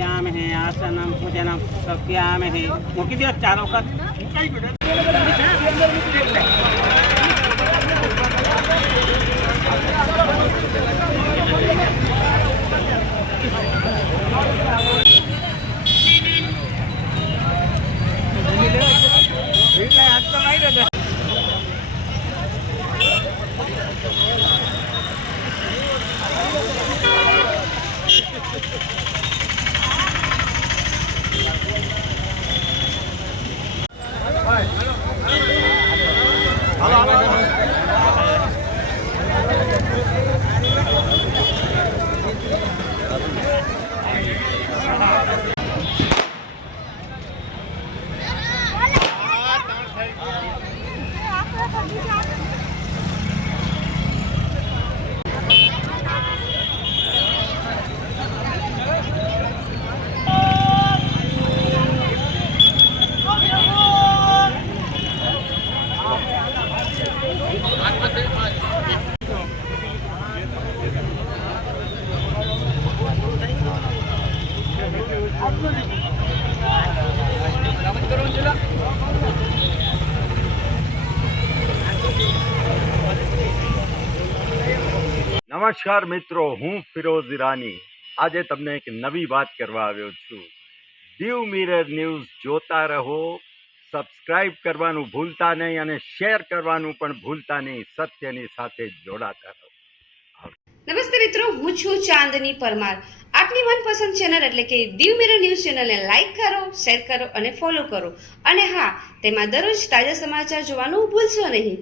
स्थापयामहे आसनं भोजनं स्थापयामहे मूकी दियो 4 वखत નમસ્કાર મિત્રો, હું ફિરોઝ ઈરાની આજે તમને એક નવી વાત કરવા આવ્યો છું. દીવ મિરર ન્યૂઝ જોતા રહો, સબસ્ક્રાઇબ કરવાનું ભૂલતા નહીં અને શેર કરવાનું પણ ભૂલતા નહીં. સત્યની સાથે જોડાતા રહો. નમસ્તે મિત્રો, હું છું ચાંદની પરમાર. આપની મનપસંદ ચેનલ એટલે કે દીવ મિરર ન્યૂઝ ચેનલને લાઈક કરો, શેર કરો અને ફોલો કરો. અને હા, તેમાં દરરોજ તાજા સમાચાર જોવાનું ભૂલશો નહીં.